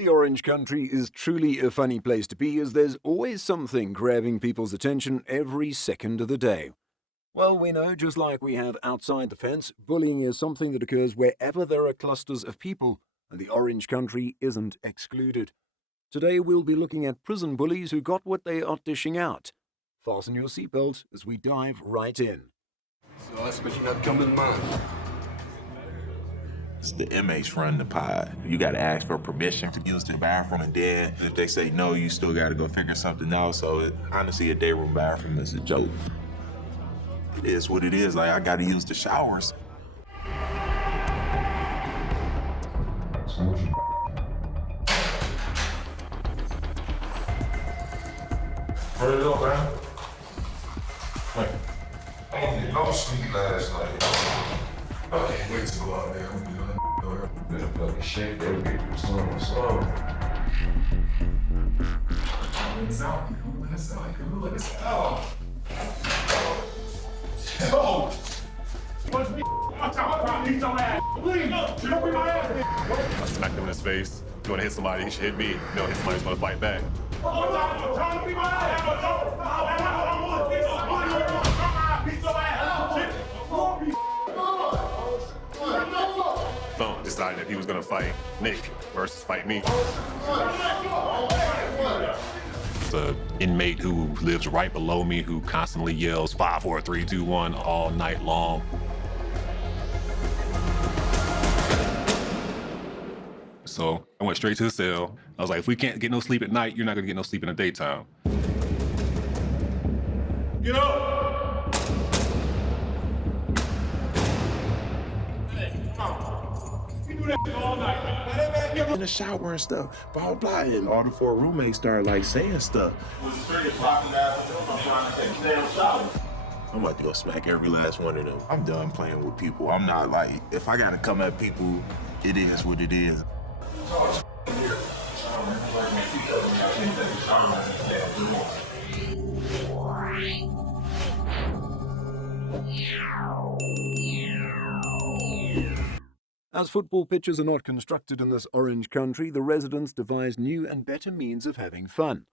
The Orange Country is truly a funny place to be, as there's always something grabbing people's attention every second of the day. Well, we know, just like we have outside the fence, bullying is something that occurs wherever there are clusters of people, and the Orange Country isn't excluded. Today we'll be looking at prison bullies who got what they are dishing out. Fasten your seatbelt as we dive right in. So I expect you not to come to mine. It's the inmates run the pod. You gotta ask for permission to use the bathroom, and then if they say no, you still gotta go figure something out. So honestly, a day room bathroom is a joke. It is what it is. Like, I gotta use the showers. Turn it up, man. Wait. I didn't no sleep last night. I can't wait to go out there. I'm gonna better fucking shake that bitch. Slow. It's out. It's out. Look, it's out. Oh! Punch me. Watch out. I'm beat your ass. Please, don't be my ass. I smacked him in his face. If you want to hit somebody, he should hit me. No, hit somebody's going to fight back. I'm trying to be my ass. Thump decided that he was going to fight Nick versus fight me. It's an inmate who lives right below me who constantly yells 5, 4, 3, 2, 1 all night long. So I went straight to the cell. I was like, if we can't get no sleep at night, you're not going to get no sleep in the daytime. Get up! In the shower and stuff, blah, blah, and all the 4 roommates started like saying stuff. I'm about to go smack every last one of them. I'm done playing with people. I'm not like, if I gotta come at people, it is what it is. As football pitches are not constructed in this Orange Country, the residents devise new and better means of having fun.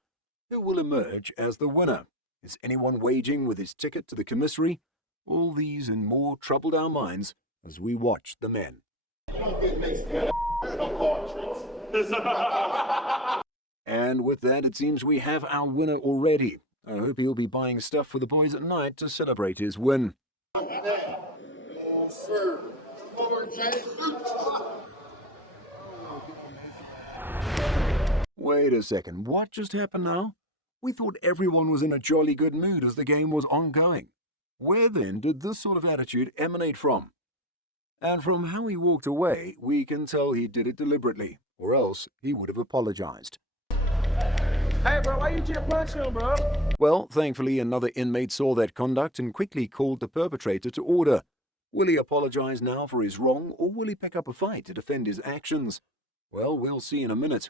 Who will emerge as the winner? Is anyone waging with his ticket to the commissary? All these and more troubled our minds as we watch the men. And with that, it seems we have our winner already. I hope he'll be buying stuff for the boys at night to celebrate his win. Wait a second, what just happened now? We thought everyone was in a jolly good mood as the game was ongoing. Where then did this sort of attitude emanate from? And from how he walked away, we can tell he did it deliberately, or else he would have apologized. Hey, bro, why you just punch him, bro? Well, thankfully, another inmate saw that conduct and quickly called the perpetrator to order. Will he apologize now for his wrong, or will he pick up a fight to defend his actions? Well, we'll see in a minute.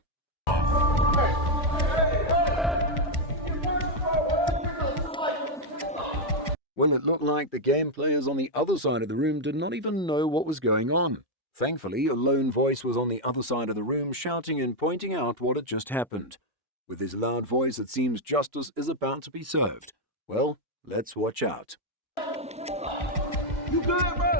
Well, it looked like the game players on the other side of the room did not even know what was going on. Thankfully, a lone voice was on the other side of the room shouting and pointing out what had just happened. With his loud voice, it seems justice is about to be served. Well, let's watch out. You good, bro?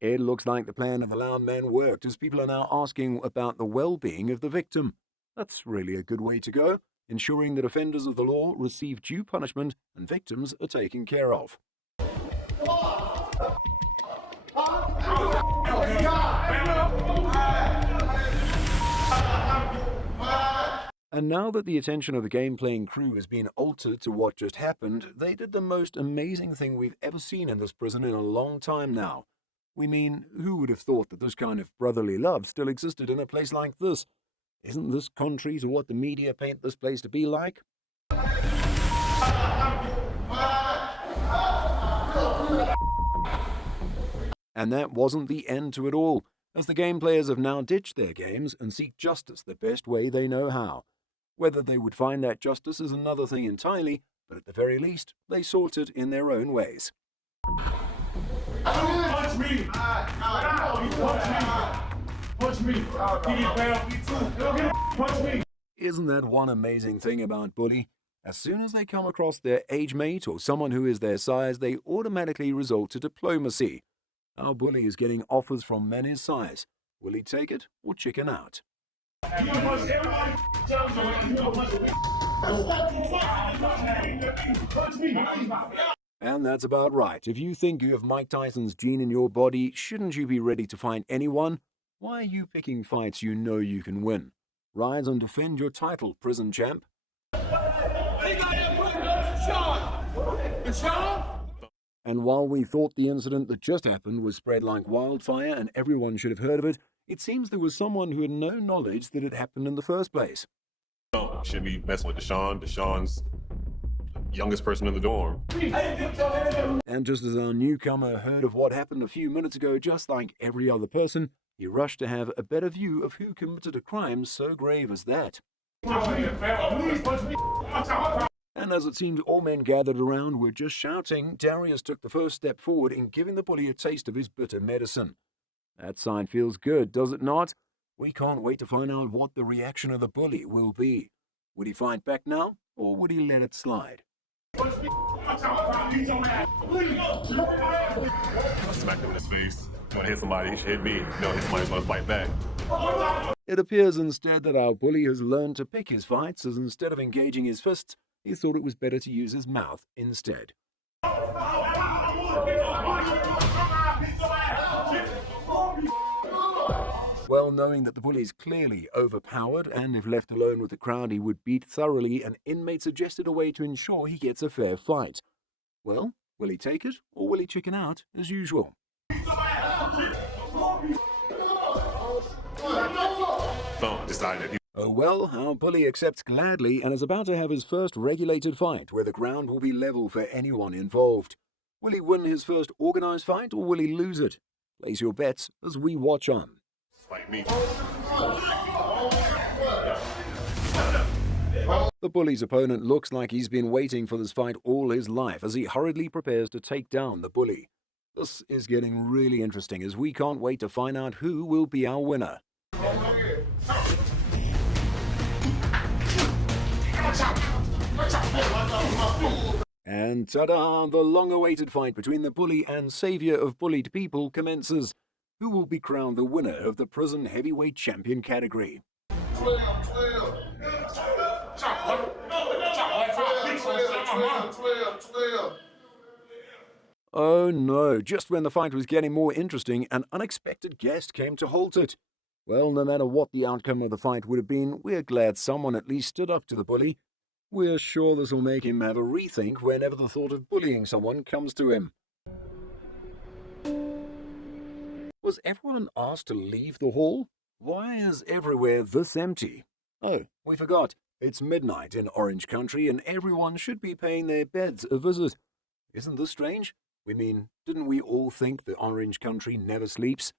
It looks like the plan of the loud man worked, as people are now asking about the well-being of the victim. That's really a good way to go, ensuring that offenders of the law receive due punishment and victims are taken care of. And now that the attention of the game-playing crew has been altered to what just happened, they did the most amazing thing we've ever seen in this prison in a long time now. We mean, who would have thought that this kind of brotherly love still existed in a place like this? Isn't this contrary to what the media paint this place to be like? And that wasn't the end to it all, as the game players have now ditched their games and seek justice the best way they know how. Whether they would find that justice is another thing entirely, but at the very least, they sought it in their own ways. Punch me. Punch me. He get bad me too. Punch me. Isn't that one amazing thing about Bully? As soon as they come across their age mate or someone who is their size, they automatically resort to diplomacy. Our Bully is getting offers from men his size. Will he take it or chicken out? And that's about right. If you think you have Mike Tyson's gene in your body, shouldn't you be ready to fight anyone? Why are you picking fights you know you can win? Rise and defend your title, prison champ. And while we thought the incident that just happened was spread like wildfire and everyone should have heard of it, it seems there was someone who had no knowledge that it happened in the first place. No, shouldn't be messing with Deshaun. Deshaun's youngest person in the dorm. And just as our newcomer heard of what happened a few minutes ago, just like every other person, he rushed to have a better view of who committed a crime so grave as that. And as it seemed all men gathered around were just shouting, Darius took the first step forward in giving the bully a taste of his bitter medicine. That sign feels good, does it not? We can't wait to find out what the reaction of the bully will be. Would he fight back now, or would he let it slide? Smacked him in his face. You want to hit somebody, he should hit me. You don't hit somebody, he's going to fight back. It appears instead that our bully has learned to pick his fights, as instead of engaging his fists, he thought it was better to use his mouth instead. Well, knowing that the bully is clearly overpowered, and if left alone with the crowd he would beat thoroughly, an inmate suggested a way to ensure he gets a fair fight. Well, will he take it, or will he chicken out as usual? Thump decided he... Oh well, our bully accepts gladly and is about to have his first regulated fight where the ground will be level for anyone involved. Will he win his first organized fight, or will he lose it? Place your bets as we watch on. Fight me. The bully's opponent looks like he's been waiting for this fight all his life as he hurriedly prepares to take down the bully. This is getting really interesting as we can't wait to find out who will be our winner. And ta-da! The long-awaited fight between the bully and savior of bullied people commences. Who will be crowned the winner of the prison heavyweight champion category? 12. Oh no, just when the fight was getting more interesting, an unexpected guest came to halt it. Well, no matter what the outcome of the fight would have been, we're glad someone at least stood up to the bully. We're sure this will make him have a rethink whenever the thought of bullying someone comes to him. Was everyone asked to leave the hall? Why is everywhere this empty? Oh, we forgot. It's midnight in Orange Country and everyone should be paying their beds a visit. Isn't this strange? We mean, didn't we all think the Orange Country never sleeps?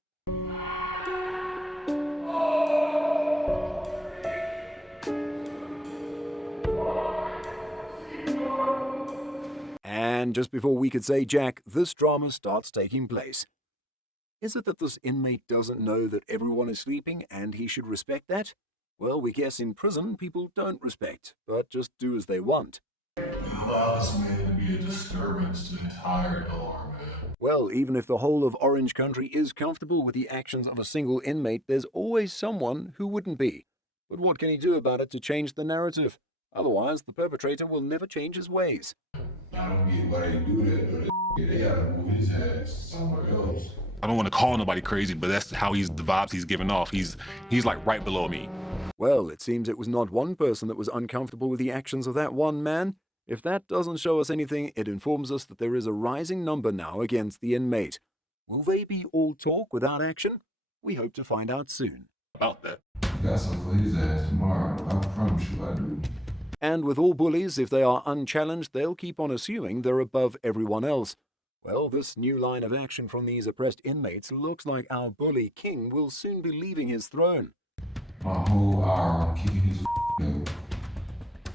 And just before we could say Jack, this drama starts taking place. Is it that this inmate doesn't know that everyone is sleeping and he should respect that? Well, we guess in prison people don't respect, but just do as they want. You allow this man to be a disturbance to the entire dorm, man. Well, even if the whole of Orange Country is comfortable with the actions of a single inmate, there's always someone who wouldn't be. But what can he do about it to change the narrative? Otherwise, the perpetrator will never change his ways. I don't get why they do that, but they gotta move his ass somewhere else. I don't want to call nobody crazy, but that's how the vibes he's giving off. He's like right below me. Well, it seems it was not one person that was uncomfortable with the actions of that one man. If that doesn't show us anything, it informs us that there is a rising number now against the inmate. Will they be all talk without action? We hope to find out soon. About that. Got some for his ass tomorrow. I promise you I do. And with all bullies, if they are unchallenged, they'll keep on assuming they're above everyone else. Well, this new line of action from these oppressed inmates looks like our bully king will soon be leaving his throne. My whole hour I'm kicking his up.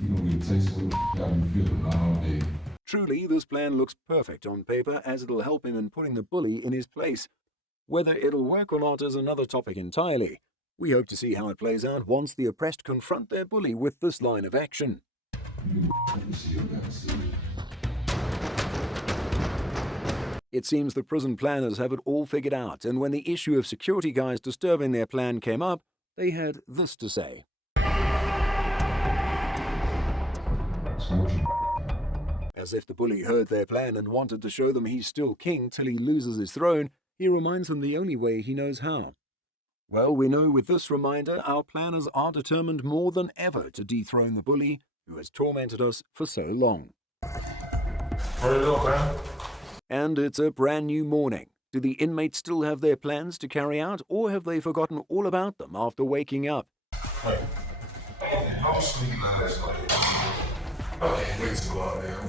You gonna get a taste of what I've been feeling all day. Truly, this plan looks perfect on paper as it'll help him in putting the bully in his place. Whether it'll work or not is another topic entirely. We hope to see how it plays out once the oppressed confront their bully with this line of action. It seems the prison planners have it all figured out, and when the issue of security guys disturbing their plan came up, they had this to say. As if the bully heard their plan and wanted to show them he's still king till he loses his throne, he reminds them the only way he knows how. Well, we know with this reminder, our planners are determined more than ever to dethrone the bully who has tormented us for so long. Turn it up, man. And it's a brand new morning. Do the inmates still have their plans to carry out, or have they forgotten all about them after waking up? Hey, I was asleep last night. I can't wait to go out there.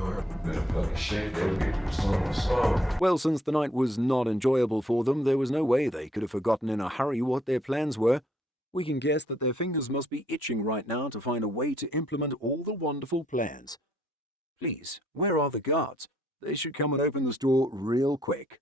I'm gonna fucking shake that. Well, since the night was not enjoyable for them, there was no way they could have forgotten in a hurry what their plans were. We can guess that their fingers must be itching right now to find a way to implement all the wonderful plans. Please, where are the guards? They should come and open this door real quick.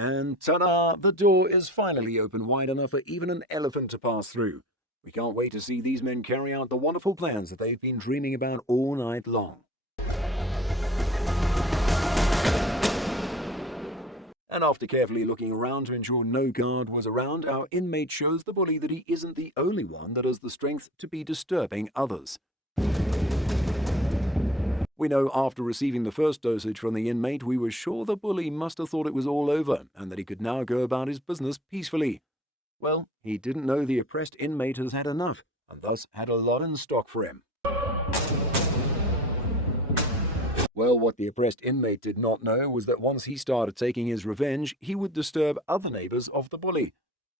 And ta-da! The door is finally open wide enough for even an elephant to pass through. We can't wait to see these men carry out the wonderful plans that they've been dreaming about all night long. And after carefully looking around to ensure no guard was around, our inmate shows the bully that he isn't the only one that has the strength to be disturbing others. We know after receiving the first dosage from the inmate, we were sure the bully must have thought it was all over and that he could now go about his business peacefully. Well, he didn't know the oppressed inmate has had enough, and thus had a lot in stock for him. Well, what the oppressed inmate did not know was that once he started taking his revenge, he would disturb other neighbors of the bully.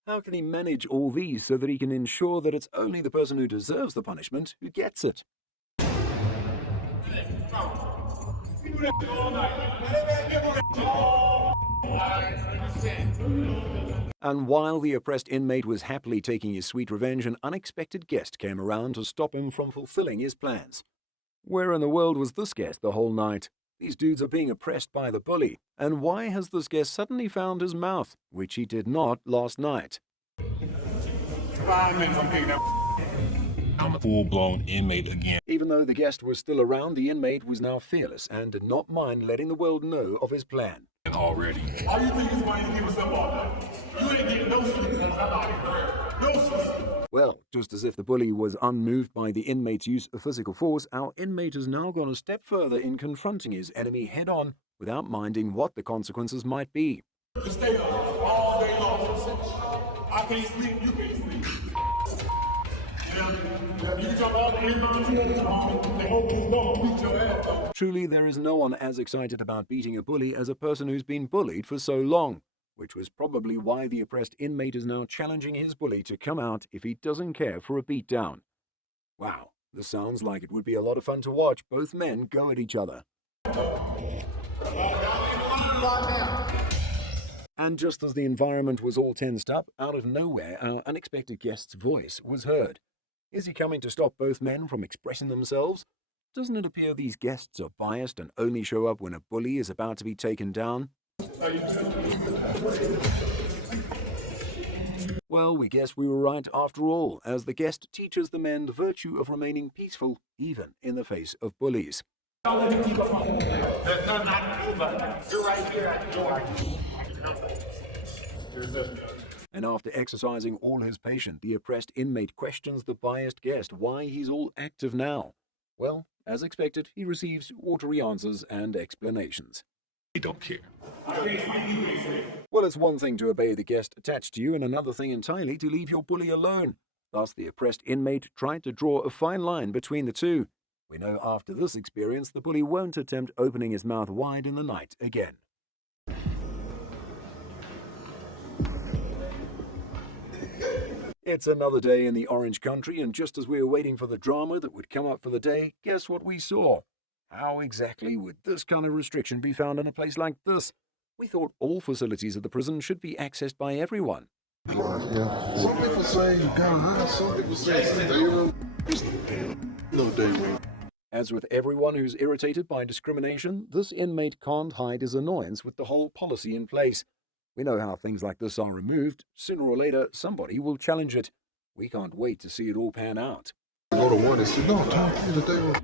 How can he manage all these so that he can ensure that it's only the person who deserves the punishment who gets it? And while the oppressed inmate was happily taking his sweet revenge, an unexpected guest came around to stop him from fulfilling his plans. Where in the world was this guest the whole night? These dudes are being oppressed by the bully. And why has this guest suddenly found his mouth, which he did not last night? 5 minutes, I'm taking that. I'm a full-blown inmate again. Even though the guest was still around, the inmate was now fearless and did not mind letting the world know of his plan. Already. All you think is why you give us up all night. You ain't getting no sleep since I'm out here. No sleep. Well, just as if the bully was unmoved by the inmate's use of physical force, our inmate has now gone a step further in confronting his enemy head-on without minding what the consequences might be. You stay up all day long. I can't sleep, you can't sleep. You can jump all the inbound they hope you don't beat your ass up. Truly, there is no one as excited about beating a bully as a person who's been bullied for so long, which was probably why the oppressed inmate is now challenging his bully to come out if he doesn't care for a beatdown. Wow, this sounds like it would be a lot of fun to watch both men go at each other. And just as the environment was all tensed up, out of nowhere our unexpected guest's voice was heard. Is he coming to stop both men from expressing themselves? Doesn't it appear these guests are biased and only show up when a bully is about to be taken down? Well, we guess we were right after all, as the guest teaches the men the virtue of remaining peaceful, even in the face of bullies. There's nothing I can do about it. You're right here. And after exercising all his patience, the oppressed inmate questions the biased guest why he's all active now. Well, as expected, he receives watery answers and explanations. They don't care. Well, it's one thing to obey the guest attached to you, and another thing entirely to leave your bully alone. Thus, the oppressed inmate tried to draw a fine line between the two. We know after this experience, the bully won't attempt opening his mouth wide in the night again. It's another day in the Orange Country, and just as we were waiting for the drama that would come up for the day, guess what we saw? How exactly would this kind of restriction be found in a place like this? We thought all facilities of the prison should be accessed by everyone. Yeah. Some people say you gotta hide, some people say it's a day room. No day room. As with everyone who's irritated by discrimination, this inmate can't hide his annoyance with the whole policy in place. We know how things like this are removed. Sooner or later, somebody will challenge it. We can't wait to see it all pan out. Go to one and say, no, Tom, please a day room.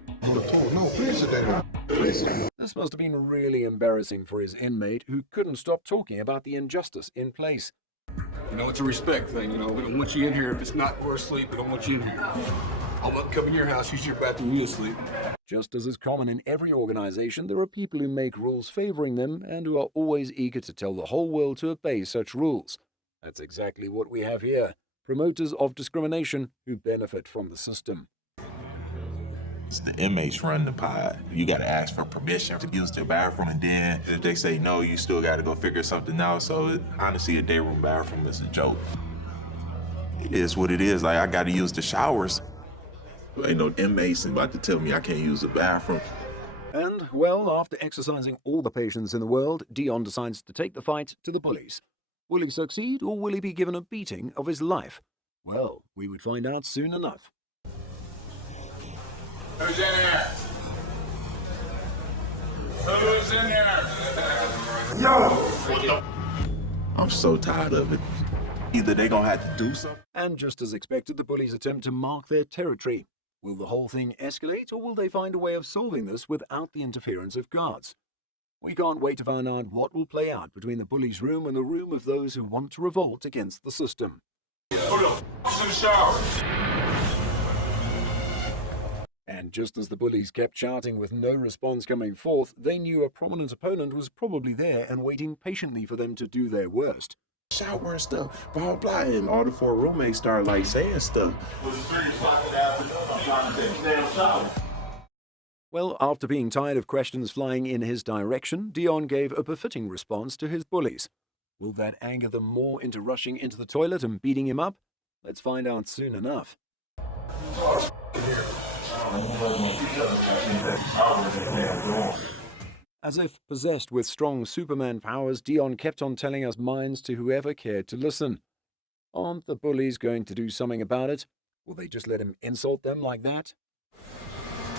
No, please a day room. Please. This must have been really embarrassing for his inmate, who couldn't stop talking about the injustice in place. You know, it's a respect thing, you know. We don't want you in here. If it's not we're asleep, we don't want you in here. I won't come in your house, use your bathroom, you asleep. Just as is common in every organization, there are people who make rules favoring them and who are always eager to tell the whole world to obey such rules. That's exactly what we have here. Promoters of discrimination who benefit from the system. It's the inmates run the pod. You gotta ask for permission to use the bathroom, and then if they say no, you still gotta go figure something out. So honestly, a day room bathroom is a joke. It is what it is. Like, I gotta use the showers. Ain't no inmates about to tell me I can't use the bathroom. And, well, after exercising all the patience in the world, Dion decides to take the fight to the bullies. Will he succeed, or will he be given a beating of his life? Well, we would find out soon enough. Who's in here? Who's in here? Yo! I'm so tired of it. Either they gonna have to do something. And just as expected, the bullies attempt to mark their territory. Will the whole thing escalate, or will they find a way of solving this without the interference of guards? We can't wait to find out what will play out between the bullies' room and the room of those who want to revolt against the system. Hold up. In the shower. And just as the bullies kept shouting with no response coming forth, they knew a prominent opponent was probably there and waiting patiently for them to do their worst. Shower and stuff, blah, blah, and all the four roommates started like saying stuff. Well, after being tired of questions flying in his direction, Dion gave a befitting response to his bullies. Will that anger them more into rushing into the toilet and beating him up? Let's find out soon enough. As if possessed with strong Superman powers, Dion kept on telling us minds to whoever cared to listen. Aren't the bullies going to do something about it? Will they just let him insult them like that?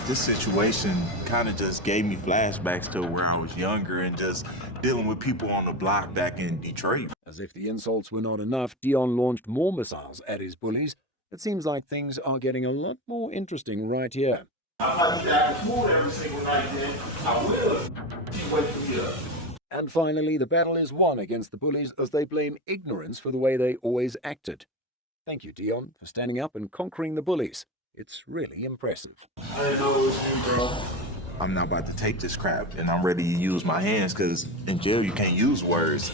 This situation kind of just gave me flashbacks to where I was younger and just dealing with people on the block back in Detroit. As if the insults were not enough, Dion launched more missiles at his bullies. It seems like things are getting a lot more interesting right here. I'm not going to have food every single night, man. I will. You wait for me up. And finally, the battle is won against the bullies as they blame ignorance for the way they always acted. Thank you, Dion, for standing up and conquering the bullies. It's really impressive. I didn't know it was you, bro. I'm not about to take this crap, and I'm ready to use my hands, because in jail you can't use words.